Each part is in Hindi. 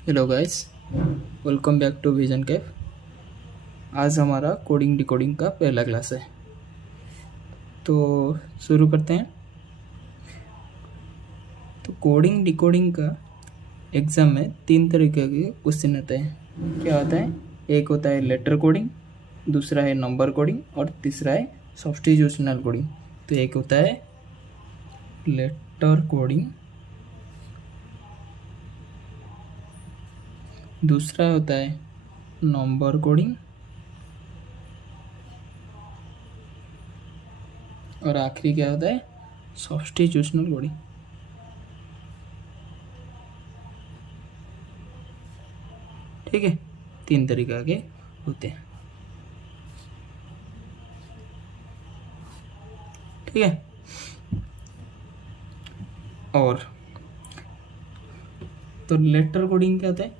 Hello guys, welcome back to Vision कैफ। आज हमारा कोडिंग डिकोडिंग का पहला क्लास है, तो शुरू करते हैं। तो कोडिंग डिकोडिंग का एग्ज़ाम में 3 तरीके के क्वेश्चन होते हैं। क्या होता है? एक होता है लेटर कोडिंग, दूसरा है नंबर कोडिंग और तीसरा है सब्स्टिट्यूशनल कोडिंग। तो एक होता है लेटर कोडिंग, दूसरा होता है नंबर कोडिंग और आखिरी क्या होता है? सब्स्टिट्यूशनल कोडिंग। ठीक है, 3 तरीका के होते हैं। ठीक है, और तो लेटर कोडिंग क्या होता है?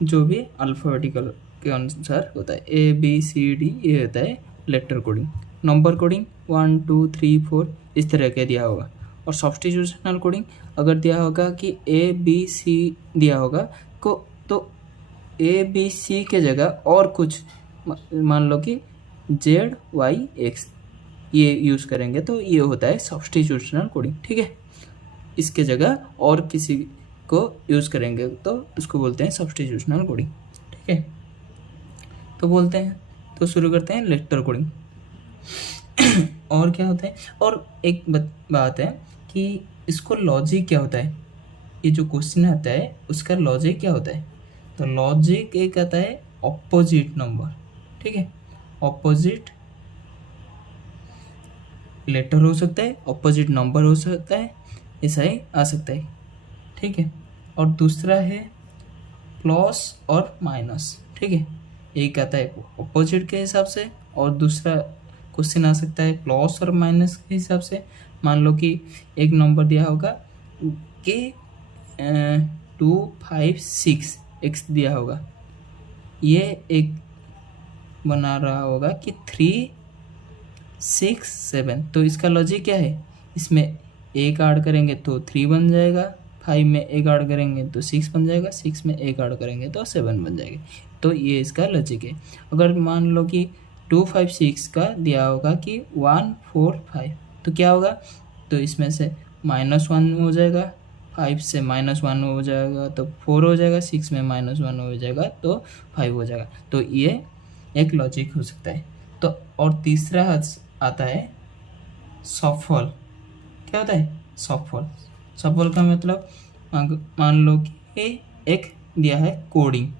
जो भी अल्फ़ाबेटिकल के अनुसार होता है, ABCD, ये होता है लेटर कोडिंग। नंबर कोडिंग 1 2 3 4 इस तरह के दिया होगा। और सब्स्टिट्यूशनल कोडिंग अगर दिया होगा कि ABC दिया होगा को, तो ABC के जगह और कुछ मान लो कि ZYX ये यूज़ करेंगे, तो ये होता है सब्स्टिट्यूशनल कोडिंग। ठीक है, इसके जगह और किसी को यूज़ करेंगे तो उसको बोलते हैं सब्स्टिट्यूशनल कोडिंग। ठीक है, तो बोलते हैं, तो शुरू करते हैं लेटर कोडिंग। और क्या होता है? और एक बात है कि इसको लॉजिक क्या होता है? ये जो क्वेश्चन आता है उसका लॉजिक क्या होता है? तो लॉजिक एक आता है ऑपोजिट नंबर। ठीक है, ऑपोजिट लेटर हो सकता है, ऑपोजिट नंबर हो सकता है, ऐसा ही आ सकता है। ठीक है, और दूसरा है प्लस और माइनस। ठीक है, एक आता है ऑपोजिट के हिसाब से और दूसरा क्वेश्चन आ सकता है प्लस और माइनस के हिसाब से। मान लो कि एक नंबर दिया होगा कि 2 5 6 x दिया होगा, ये एक बना रहा होगा कि 3 6 7। तो इसका लॉजिक क्या है? इसमें एक ऐड करेंगे तो 3 बन जाएगा, 5 में एक ऐड करेंगे तो 6 बन जाएगा, 6 में एक ऐड करेंगे तो 7 बन जाएगा। तो ये इसका लॉजिक है। अगर मान लो कि 2 5 6 का दिया होगा कि 1 4 5, तो क्या होगा? तो इसमें से -1 हो जाएगा, 5 से -1 हो जाएगा तो 4 हो जाएगा, 6 में -1 हो जाएगा तो 5 हो जाएगा। तो ये एक लॉजिक हो सकता है। तो और तीसरा आता है सफल। क्या होता है? सफल। सफल का मतलब मान लो कि एक दिया है कोडिंग।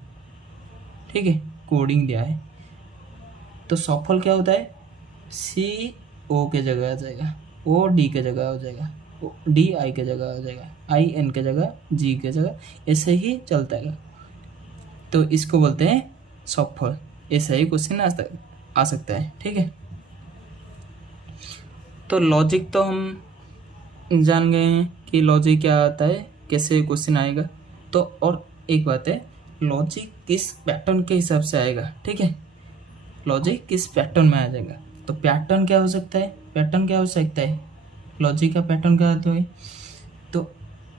ठीक है, कोडिंग दिया है, तो सफल क्या होता है? CO के जगह आ जाएगा, OD के जगह हो जाएगा, DI के जगह हो जाएगा, IN के जगह, G के जगह, ऐसे ही चलता है। तो इसको बोलते हैं सफल। ऐसा ही क्वेश्चन आ सकता है। ठीक है, तो लॉजिक तो हम जान गए हैं कि लॉजिक क्या आता है, कैसे क्वेश्चन आएगा। तो और एक बात है, लॉजिक किस पैटर्न के हिसाब से आएगा। ठीक है, लॉजिक किस पैटर्न में आ जाएगा। तो पैटर्न क्या हो सकता है? पैटर्न क्या हो सकता है? लॉजिक का पैटर्न क्या होता है? तो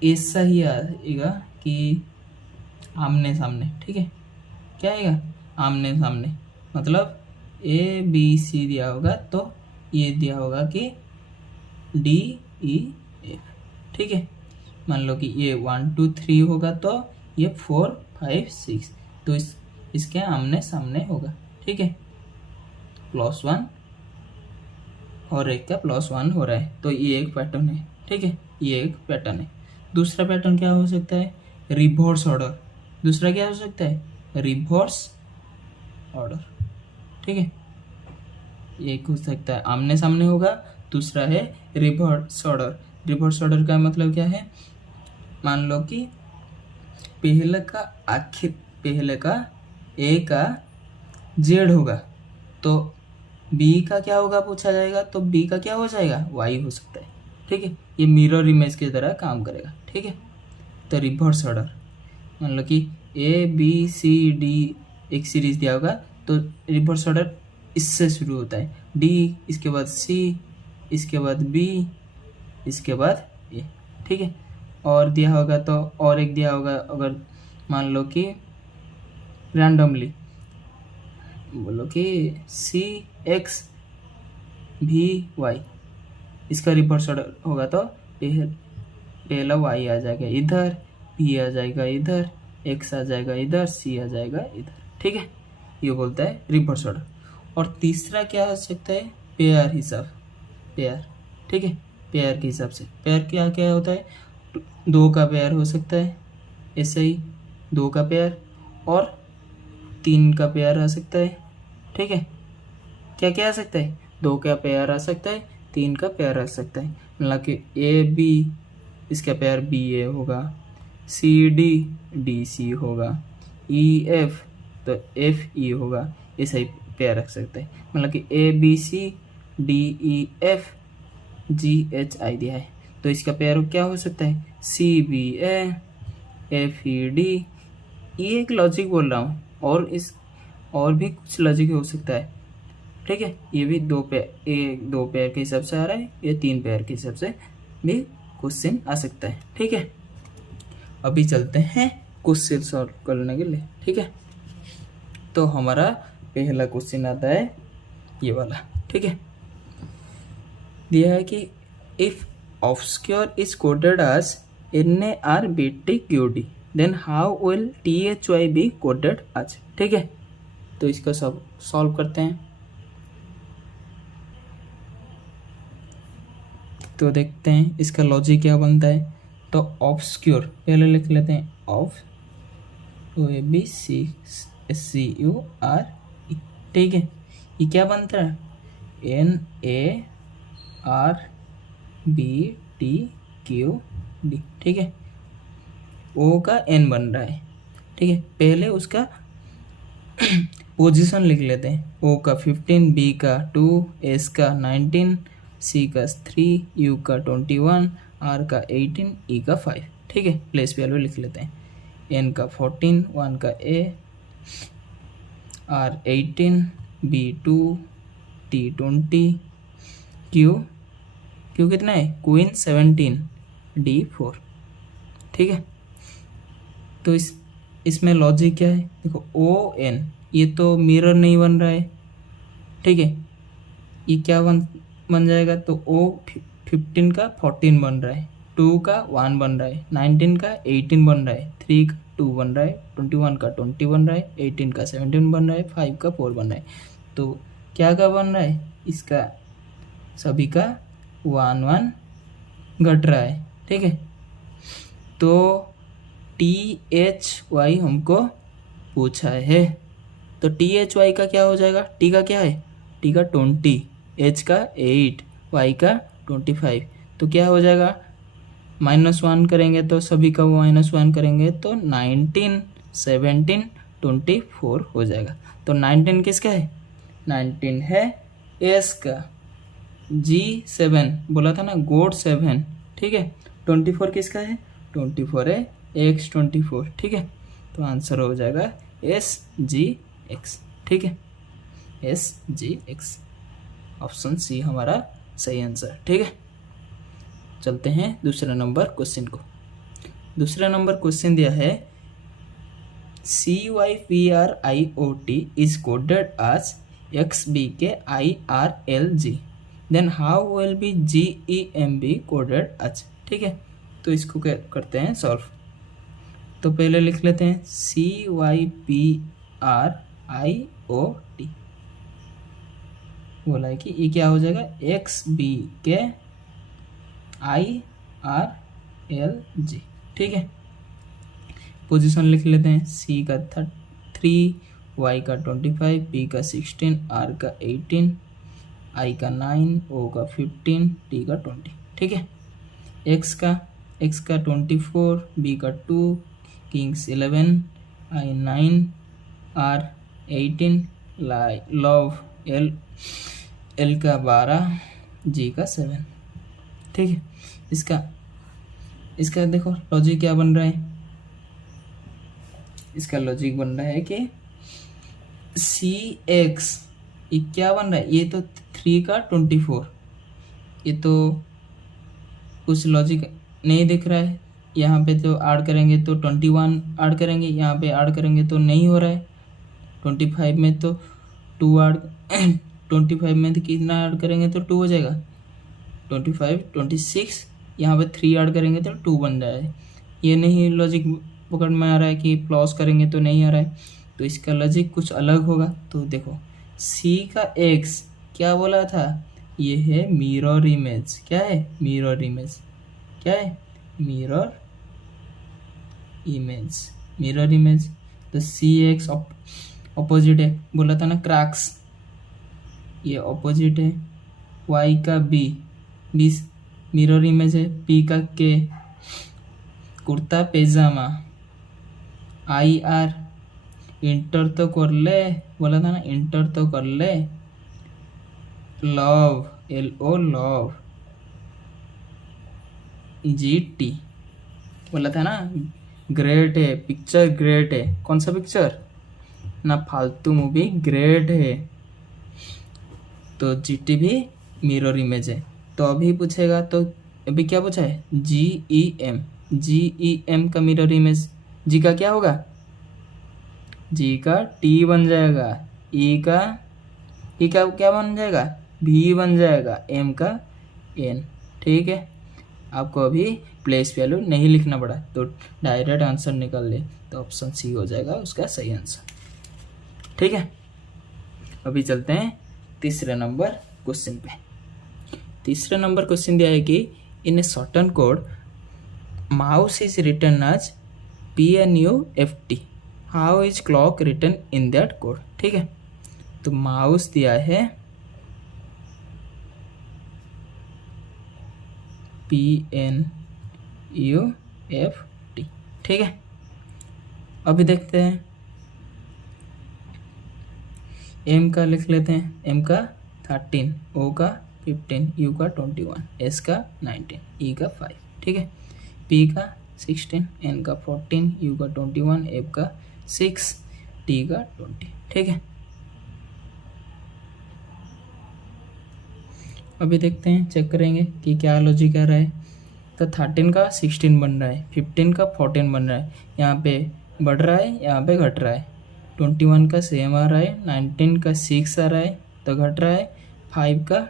ऐसा ही आएगा कि आमने सामने। ठीक है, क्या आएगा? आमने सामने। मतलब ABC दिया होगा तो ये दिया होगा कि DEF। ठीक है, मान लो कि ये 1 2 3 होगा तो ये 4 5 6, तो इसके आमने सामने होगा। ठीक है, +1 और एक का +1 हो रहा है, तो ये एक पैटर्न है। ठीक है, ये एक पैटर्न है। दूसरा पैटर्न क्या हो सकता है? Reverse order. दूसरा क्या हो सकता है? Reverse order. ठीक है, एक हो सकता है आमने सामने होगा, दूसरा है रिवर्स ऑर्डर। रिवर्स ऑर्डर का मतलब क्या है? मान लो कि पहले का A का Z होगा, तो B का क्या होगा पूछा जाएगा, तो B का क्या हो जाएगा? Y हो सकता है। ठीक है, ये मिरर इमेज की तरह काम करेगा। ठीक है, तो रिवर्स ऑर्डर, मान लो कि ABCD एक सीरीज दिया होगा, तो रिवर्स ऑर्डर इससे शुरू होता है, D, इसके बाद C, इसके बाद B, इसके बाद A। ठीक है, और दिया होगा तो और एक दिया होगा, अगर मान लो कि रैंडमली बोलो कि सी एक्स भी वाई, इसका रिवर्स ऑर्डर होगा तो पहला वाई आ जाएगा इधर, भी आ जाएगा इधर, एक्स आ जाएगा इधर, सी आ जाएगा इधर। ठीक है, ये बोलता है रिवर्स ऑर्डर। और तीसरा क्या हो सकता है, पेयर हिसाब, पेयर। ठीक है, पेयर के हिसाब से पेयर क्या क्या होता है, 2 का पेयर हो सकता है, ऐसे ही 2 का पेयर और 3 का पेयर आ सकता है। ठीक है, क्या क्या आ सकता है, 2 का पेयर आ सकता है, 3 का पेयर आ सकता है। मतलब कि ए बी, इसका पेयर बी ए होगा, सी डी डी सी होगा, ई एफ तो एफ ई होगा, ऐसा ही पेयर रख सकते हैं। मतलब कि A B C D E F G H I दिया है, तो इसका पेयर क्या हो सकता है, C B A F E D. ये एक लॉजिक बोल रहा हूँ, और भी कुछ लॉजिक हो सकता है। ठीक है, ये भी 2 पेयर के हिसाब से आ रहा है, ये 3 पेयर के हिसाब से भी क्वेश्चन आ सकता है। ठीक है, अभी चलते हैं क्वेश्चन सॉल्व करने के लिए। ठीक है, तो हमारा पहला क्वेश्चन आता है ये वाला। ठीक है, दिया है कि if obscure is coded as NARBTQD then how will THY be coded as. ठीक है, तो इसका सब सॉल्व करते हैं। तो देखते हैं इसका लॉजिक क्या बनता है। तो ऑब्सक्योर पहले लिख लेते हैं, ऑफ OABCSCUR। ठीक है, ये क्या बनता है, NARBTQD। ठीक है, ओ का N बन रहा है। ठीक है, पहले उसका पोजीशन लिख लेते हैं, ओ का 15, बी का 2, एस का 19, सी का 3, यू का 21, आर का 18, ई का 5। ठीक है, प्लेस वैल्यू लिख लेते हैं, एन का 14, 1 का ए, आर 18, बी 2, टी 20, क्यू कितना है, क्वीन 17, डी 4। ठीक है, तो इसमें लॉजिक क्या है, देखो ओ एन, ये तो मिरर नहीं बन रहा है। ठीक है, ये क्या बन जाएगा, तो ओ 15 का 14 बन रहा है, 2 का 1 बन रहा है, 19 का 18 बन रहा है, 3 का 2 बन रहा है, 21 का 20 बन रहा है, 18 का 17 बन रहा है, 5 का 4 बन रहा है। तो क्या बन रहा है, इसका सभी का 1 घट रहा है। ठीक है, तो THY हमको पूछा है, तो THY का क्या हो जाएगा, टी का क्या है, टी का 20, एच का 8, वाई का 25। तो क्या हो जाएगा, -1 करेंगे तो सभी का -1 करेंगे तो 19, 17, 24 हो जाएगा। तो 19 किसका है, 19 है एस का, G7 बोला था ना, गोड 7। ठीक है, 24 किसका है, 24 है X24। ठीक है, तो आंसर हो जाएगा SGX। ठीक है, SGX, ऑप्शन सी हमारा सही आंसर। ठीक है, चलते हैं दूसरा नंबर क्वेश्चन को। दूसरा नंबर क्वेश्चन दिया है CYPRIOT is coded as XBKIRLG then how will be GEMB coded as. ठीक है, तो इसको क्या करते हैं सॉल्व। तो पहले लिख लेते हैं CYPRIOT, बोला है कि ये क्या हो जाएगा, XBKIRLG। ठीक है, पोजीशन लिख लेते हैं, सी का 3, वाई का 25, बी का 16, आर का 18, आई का 9, ओ का 15, टी का 20। ठीक है, एक्स का 24, बी का 2, किंग्स 11, आई 9, आर 18, लव एल का 12, जी का 7। ठीक है, इसका देखो लॉजिक क्या बन रहा है, इसका लॉजिक बन रहा है कि CX, ये क्या बन रहा है, ये तो 3 का 24, ये तो कुछ लॉजिक नहीं दिख रहा है, यहाँ पे तो ऐड करेंगे तो 21 ऐड करेंगे, यहाँ पे ऐड करेंगे तो नहीं हो रहा है। 25 में तो 2 ऐड 25 में तो कितना ऐड करेंगे तो 2 हो जाएगा। 25 26 यहाँ पे 3 ऐड करेंगे तो 2 बन जाएगा। ये नहीं लॉजिक पकड़ में आ रहा है कि प्लस करेंगे तो नहीं आ रहा है, तो इसका लॉजिक कुछ अलग होगा। तो देखो सी का एक्स क्या बोला था, ये है मिरर इमेज। क्या है? Mirror image. क्या है? Mirror image. Mirror image. तो सी एक्स ऑपोजिट है, बोला था ना क्रैक्स, ये ऑपोजिट है। वाई का बी, बी मिरर इमेज है। पी का के कुर्ता पैजामा। आई आर इंटर तो कर ले, बोला था ना इंटर तो कर ले। Love L O love. G T बोला था ना ग्रेट है, पिक्चर ग्रेट है। कौन सा पिक्चर? ना फालतू मूवी ग्रेट है। तो जी टी भी मिरर इमेज है। तो अभी पूछेगा, तो अभी क्या पूछा है? जी ई एम। जी ई एम का मिरर इमेज, जी का क्या होगा? जी का टी बन जाएगा। ई का क्या बन जाएगा? भी बन जाएगा। एम का एन। ठीक है, आपको अभी प्लेस वैल्यू नहीं लिखना पड़ा, तो डायरेक्ट आंसर निकाल ले, तो ऑप्शन सी हो जाएगा उसका सही आंसर। ठीक है, अभी चलते हैं तीसरे नंबर क्वेश्चन पे। तीसरे नंबर क्वेश्चन दिया है कि in a shorten code mouse is written as PNUFT, how is clock written in that code. ठीक है, तो माउस दिया है PNUFT। ठीक है, अभी देखते हैं। एम का लिख लेते हैं, एम का 13, ओ का 15, यू का 21, एस का 19, ई का 5। ठीक है, पी का 16, एन का 14, यू का 21, एफ का 6, टी का 20। ठीक है, अभी देखते हैं, चेक करेंगे कि क्या लॉजिक आ रहा है। तो 13 का 16 बन रहा है, 15 का 14 बन रहा है, यहाँ पे बढ़ रहा है, यहाँ पे घट रहा है। 21 का सेम आ रहा है, 19 का 6 आ रहा है तो घट रहा है, 5 का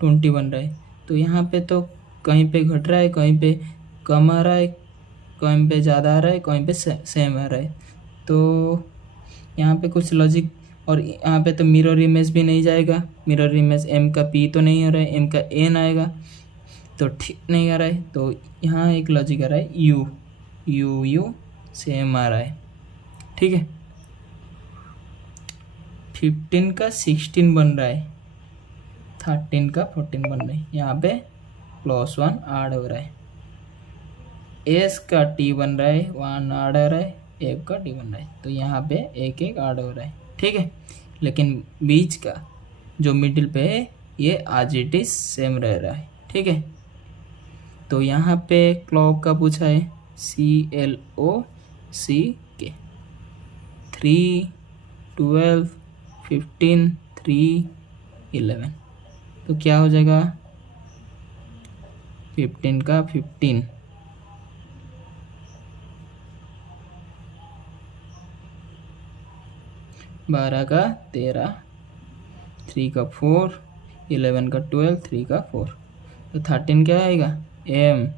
20 बन रहा है। तो यहाँ पे तो कहीं पे घट रहा है, कहीं पे कम आ रहा है, कहीं पे ज़्यादा आ रहा है, कहीं पे सेम आ रहा है। तो यहाँ पे कुछ लॉजिक, और यहाँ पे तो मिरर इमेज भी नहीं जाएगा। मिरर इमेज एम का पी तो नहीं हो रहा है, एम का एन आएगा तो ठीक नहीं आ रहा है। तो यहाँ एक लॉजिक आ रहा है यू, यू यू सेम आ रहा है। ठीक है, 15 का 16 बन रहा है, 13 का 14 बन रहा है, यहाँ पे +1 ऐड हो रहा है। एस का टी बन रहा है, 1 ऐड हो रहा है, एफ का टी बन रहा है, तो यहाँ पे एक एक ऐड हो रहा है। ठीक है, लेकिन बीच का जो मिडिल पे है ये आज इट इज सेम रह रहा है। ठीक है, तो यहाँ पे क्लॉक का पूछा है CLOCK, 3 12 15 3 11, तो क्या हो जाएगा? 15 का 15, 12 का 13, 3 का 4, 11 का 12, 3 का 4, तो 13 क्या आएगा? MDO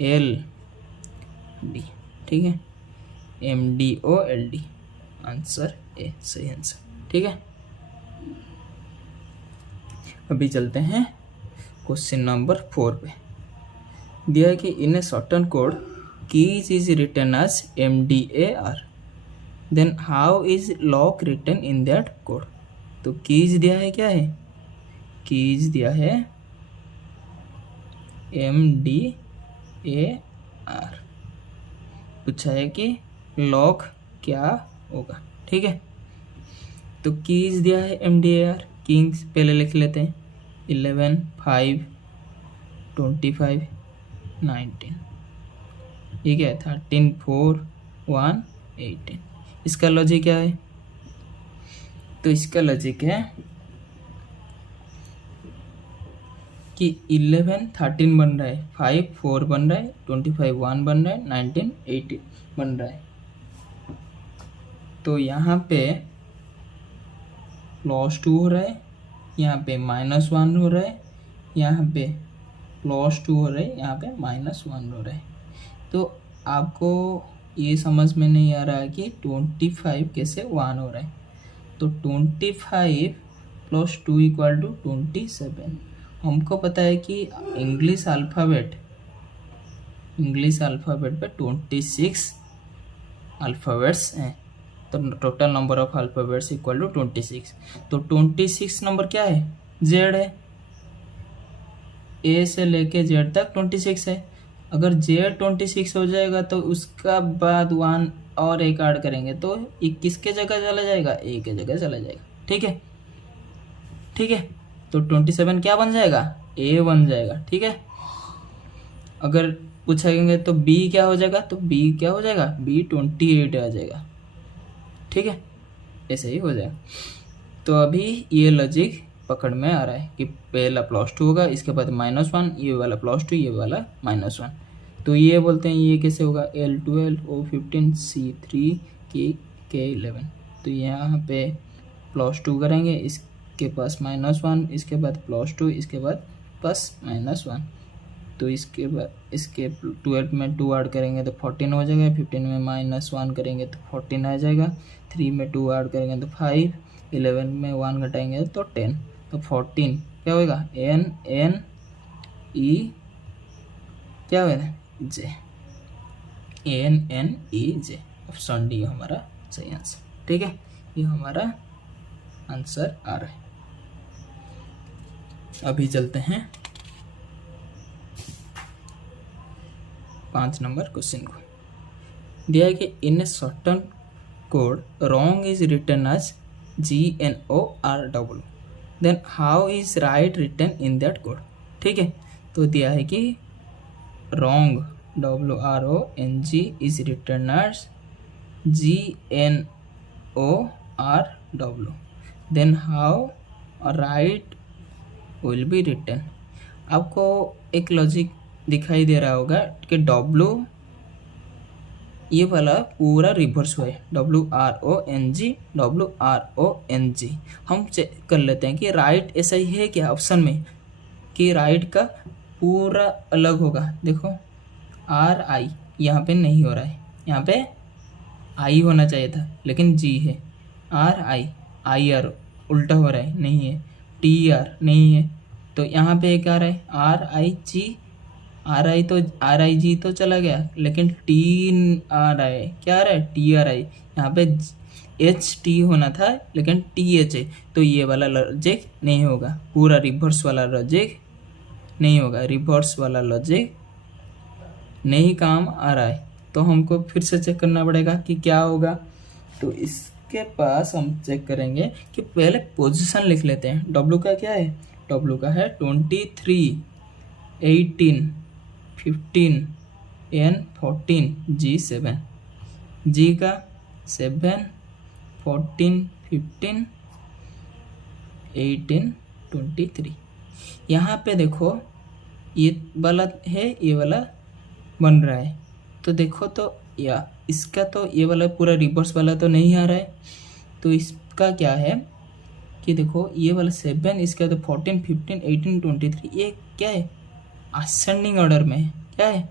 LD। ठीक है, MDOLD, आंसर ए, सही आंसर। ठीक है, अभी चलते हैं क्वेश्चन नंबर 4 पे। दिया है कि in a shorten code keys is written as MDAR, then how is lock written in that code. तो कीज दिया है, क्या है? कीज दिया है MDAR, पूछा है कि लॉक क्या होगा। ठीक है, तो कीज दिया है MDAR, कीज पहले लिख लेते हैं, 11 5 25 19, ठीक है, 13 4 1 18। इसका लॉजिक क्या है? तो इसका लॉजिक है कि 11 13 बन रहा है, 5 4 बन रहा है, 25 1 बन रहा है, 19 18 बन रहा है। तो यहाँ पे +2 हो रहा है, यहाँ पे -1 हो रहा है, यहाँ पे +2 हो रहा है, यहाँ पे -1 हो रहा है। तो आपको ये समझ में नहीं आ रहा है कि 25 कैसे 1 हो रहा है। तो 25 + 2 = 27। हमको पता है कि इंग्लिश अल्फ़ाबेट पे 26 अल्फ़ाबेट्स हैं। तो टोटल नंबर ऑफ अल्फ़ाबेट्स = 26। तो 26 नंबर क्या है? जेड है। ए से लेके जेड तक 26 है। अगर जेड 26 हो जाएगा तो उसका बाद 1 और एक ऐड करेंगे तो 21 के जगह चला जाएगा, ए के जगह चला जाएगा। ठीक है, ठीक है। तो 27 क्या बन जाएगा? ए बन जाएगा। ठीक है। अगर पूछेंगे तो बी क्या हो जाएगा? तो बी क्या हो जाएगा? बी 28 आ जाएगा। ठीक है, ऐसे ही हो जाएगा। तो अभी ये लॉजिक पकड़ में आ रहा है कि पहला +2 होगा, इसके बाद -1, ये वाला +2, ये वाला -1। तो ये बोलते हैं ये कैसे होगा? L12 O15 C3 K11। तो यहाँ पे +2 करेंगे, इसके पास -1, इसके बाद +2, इसके बाद +1। तो इसके बाद इसके 12 में 2 ऐड करेंगे तो 14 हो जाएगा, 15 में -1 करेंगे तो 14 आ जाएगा, 3 में 2 ऐड करेंगे तो 5, 11 में 1 घटाएंगे तो 10। तो 14 क्या होगा? NNE क्या होगा? J, NNEJ। ऑप्शन डी हमारा सही आंसर। ठीक है, ये हमारा आंसर आ रहा है। अभी चलते हैं 5 नंबर क्वेश्चन को। दिया है कि in a certain code wrong is written as GNORW, then how is right written in that code. ठीक है, तो दिया है कि wrong WRONG is written as GNORW, then how right will be written. आपको एक लॉजिक दिखाई दे रहा होगा कि W ये वाला पूरा रिवर्स हुआ है, WRONG। हम चेक कर लेते हैं कि राइट ऐसा ही है क्या ऑप्शन में, कि राइट का पूरा अलग होगा। देखो RI यहाँ पे नहीं हो रहा है, यहाँ पे I होना चाहिए था लेकिन G है। RI IR उल्टा हो रहा है, नहीं है। TR नहीं है, तो यहाँ पे क्या आ रहा है? RIG RIG तो चला गया, लेकिन T आ रहा है। क्या आ रहा है? TRI। यहाँ पे HT होना था लेकिन TH है, तो ये वाला लॉजिक नहीं होगा, पूरा रिवर्स वाला लॉजिक नहीं होगा, रिवर्स वाला लॉजिक नहीं काम आ रहा है। तो हमको फिर से चेक करना पड़ेगा कि क्या होगा। तो इसके पास हम चेक करेंगे कि पहले पोजीशन लिख लेते हैं। W का क्या है? W का है 23 18 15 N 14 G 7, G का 7 14 15 18 23। यहाँ पे देखो ये वाला है, ये वाला बन रहा है। तो देखो तो या इसका तो ये वाला पूरा रिवर्स वाला तो नहीं आ रहा है। तो इसका क्या है कि देखो ये वाला 7, इसका तो 14 15 18 23, ये क्या है? असेंडिंग ऑर्डर में है। क्या है?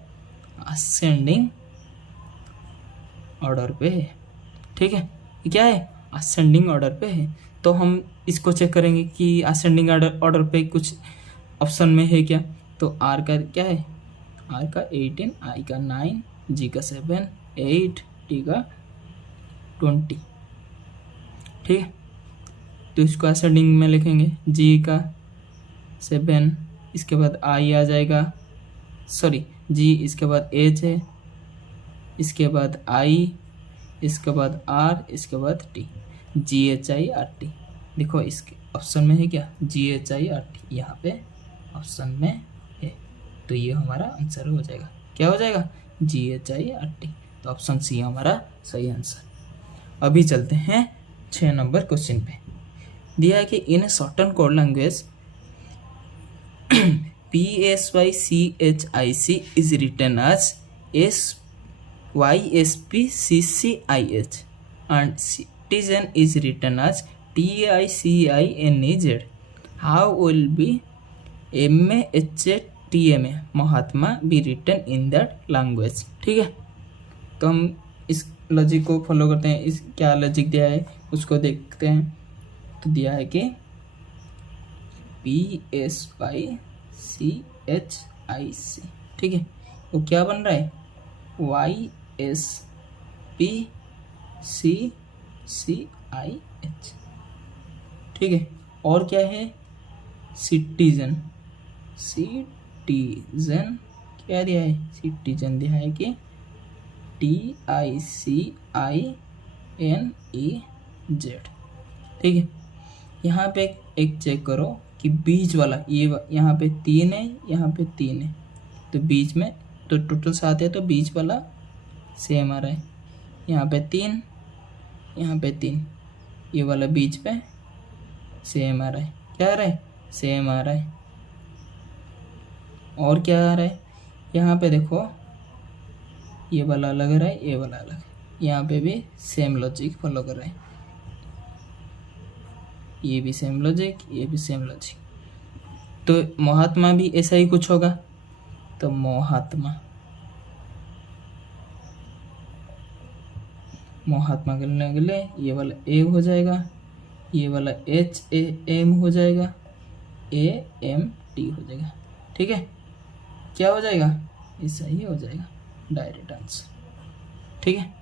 असेंडिंग ऑर्डर पे है। ठीक है, ये क्या है? असेंडिंग ऑर्डर पे है। तो हम इसको चेक करेंगे कि असेंडिंग ऑर्डर पे कुछ ऑप्शन में है क्या। तो R का क्या है? R का 18, I का 9, G का 7 8, T का 20। ठीक है, तो इसको असेंडिंग में लिखेंगे। G का 7, इसके बाद I आ जाएगा, सॉरी G, इसके बाद H है, इसके बाद I, इसके बाद R, इसके बाद T, GHIRT। देखो इसके ऑप्शन में है क्या? GHIRT यहाँ पे ऑप्शन में है। तो ये हमारा आंसर हो जाएगा। क्या हो जाएगा? GHIRT। तो ऑप्शन सी हमारा सही आंसर। अभी चलते हैं 6 नंबर क्वेश्चन पे। दिया है कि in a certain code language PSYCHIC is written as SYSPCCIH and citizen is written as TICINEZ. How will be MAHATMA Mahatma be written in that language? ठीक है, तो हम इस लॉजिक को फॉलो करते हैं। इस क्या लॉजिक दिया है उसको देखते हैं। तो दिया है कि PSYCHIC, ठीक है, वो क्या बन रहा है YSPCCIH, ठीक है। और क्या है सिटीजन, सिटीजन क्या दिया है, सिटीजन दिया है कि TICINEZ, ठीक है। यहाँ पे एक चेक करो कि बीच वाला ये यहाँ पे 3 है, यहाँ पे 3 है, तो बीच में तो टोटल 7 है, तो बीच वाला सेम आ रहा है। यहाँ पे 3, यहाँ पे 3, ये वाला बीच पे सेम आ रहा है। क्या आ रहा है, सेम आ रहा है। और क्या आ रहा है, यहाँ पे देखो ये वाला अलग रहा है, ये वाला अलग है, यहाँ पे भी सेम लॉजिक फॉलो कर रहे हैं। ये भी सेम लॉजिक, ये भी सेम लॉजिक, तो महात्मा भी ऐसा ही कुछ होगा। तो महात्मा करने के लिए ये वाला ए हो जाएगा, ये वाला HAM हो जाएगा, AMT हो जाएगा, ठीक है। क्या हो जाएगा, ऐसा ही हो जाएगा डायरेक्ट आंसर, ठीक है।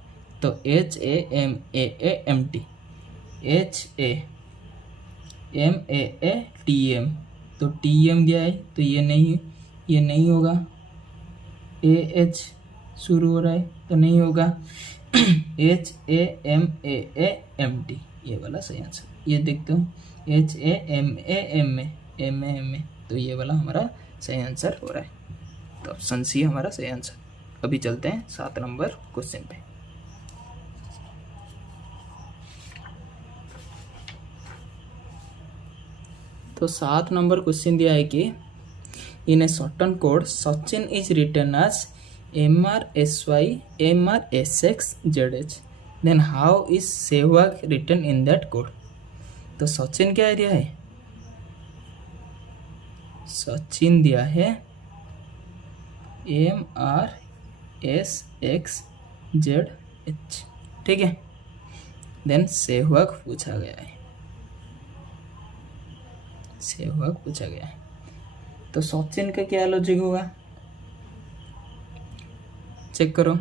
तो HAMAAMT, HAMAATM, तो TM दिया है तो ये नहीं होगा। AH शुरू हो रहा है तो नहीं होगा। HAMAAMT ये वाला सही आंसर। ये देखते हो HAMAMA, तो ये वाला हमारा सही आंसर हो रहा है। तो ऑप्शन सी हमारा सही आंसर। अभी चलते हैं 7 नंबर क्वेश्चन पे। तो 7 नंबर क्वेश्चन दिया है कि in a certain code Sachin is written as MRSYMRSXZH, then how is Sehwag written in that code. तो सचिन क्या दिया है, सचिन दिया है MRSXZH, ठीक है। देन सहवाग पूछा गया है, सहवाग पूछा गया है। तो सचिन का क्या लॉजिक होगा, चेक करो।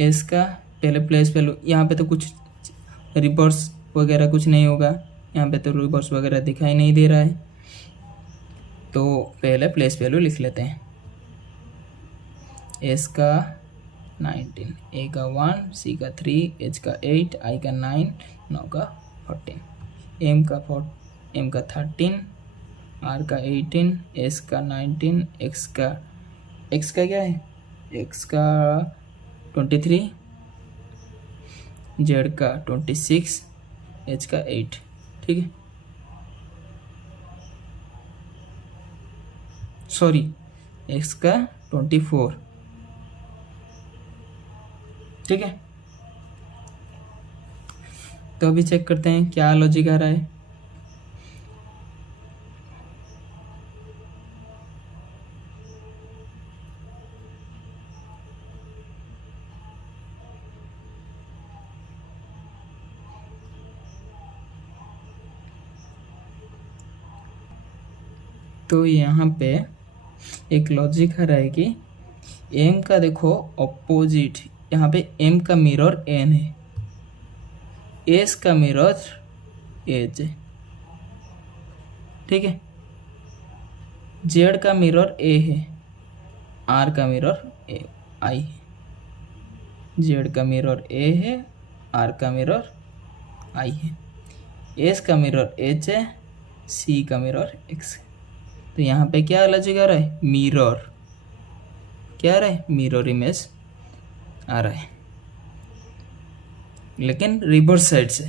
एस का पहले प्लेस वैल्यू, यहाँ पे तो कुछ रिवर्स वगैरह कुछ नहीं होगा, यहाँ पे तो रिवर्स वगैरह दिखाई नहीं दे रहा है, तो पहले प्लेस वैल्यू लिख लेते हैं। एस का 19, ए का 1, सी का 3, एच का 8, आई का 9, नौ का 14, एम का 13, आर का 18, एस का 19, एक्स का क्या है, एक्स का 23, जेड का 26, एच का 8, ठीक है। सॉरी, एक्स का 24, ठीक है। तो अभी चेक करते हैं क्या लॉजिक आ रहा है। तो यहाँ पे एक लॉजिक आ रहा है कि एम का देखो ऑपोजिट, यहाँ पे एम का मिरर एन है, एस का मिरर एच है, ठीक है। जेड का मिरर ए है, आर का मिरर ए आई है, जेड का मिरर ए है, आर का मिरर आई है, एस का मिरर एच है, सी का मिरर एक्स है। तो यहाँ पे क्या लॉजिक आ रहा है, मिरर, क्या आ रहा है, मिरर इमेज आ रहा है, लेकिन रिवर्स साइड से,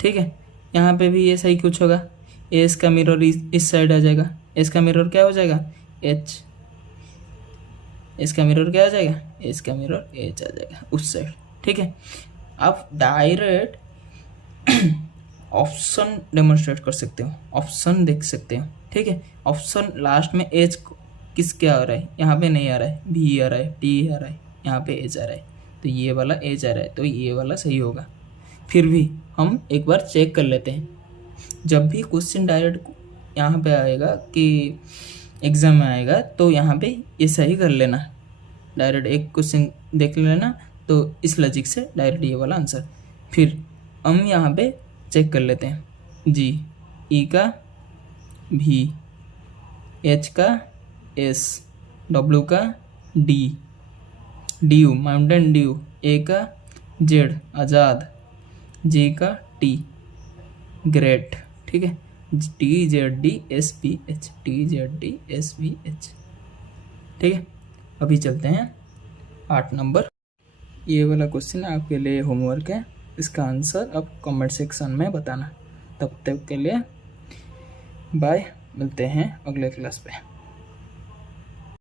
ठीक है। यहाँ पे भी ऐसा ही कुछ होगा, एस का मिरर इस साइड आ जाएगा, एस का मिरर क्या हो जाएगा एच, एस का मिरर क्या आ जाएगा, एस का मिरर एच आ जाएगा उस साइड। ठीक है, आप डायरेक्ट ऑप्शन डेमोन्स्ट्रेट कर सकते हो, ऑप्शन देख सकते हो। ठीक है, ऑप्शन लास्ट में एच किस क्या आ रहा है, यहाँ पे नहीं आ रहा है, भी आ रहा है, टी आ रहा है, यहाँ पे एच आ रहा है, तो ये वाला एच आ रहा है, तो ये वाला सही होगा। फिर भी हम एक बार चेक कर लेते हैं, जब भी क्वेश्चन डायरेक्ट यहाँ पे आएगा कि एग्ज़ाम में आएगा तो यहाँ पे ये सही कर लेना, डायरेक्ट एक क्वेश्चन देख लेना, तो इस लॉजिक से डायरेक्ट ये वाला आंसर। फिर हम यहाँ पे चेक कर लेते हैं, जी, ई का भी, एच का एस, डब्ल्यू का D, D U Mountain Dew, A का जेड आज़ाद, जे का टी ग्रेट। ठीक है, T Z D S P H, T Z D S P H. ठीक है, अभी चलते हैं 8 नंबर। ये वाला क्वेश्चन आपके लिए होमवर्क है, इसका आंसर आप कमेंट सेक्शन में बताना। तब तक के लिए बाय, मिलते हैं अगले क्लास पे।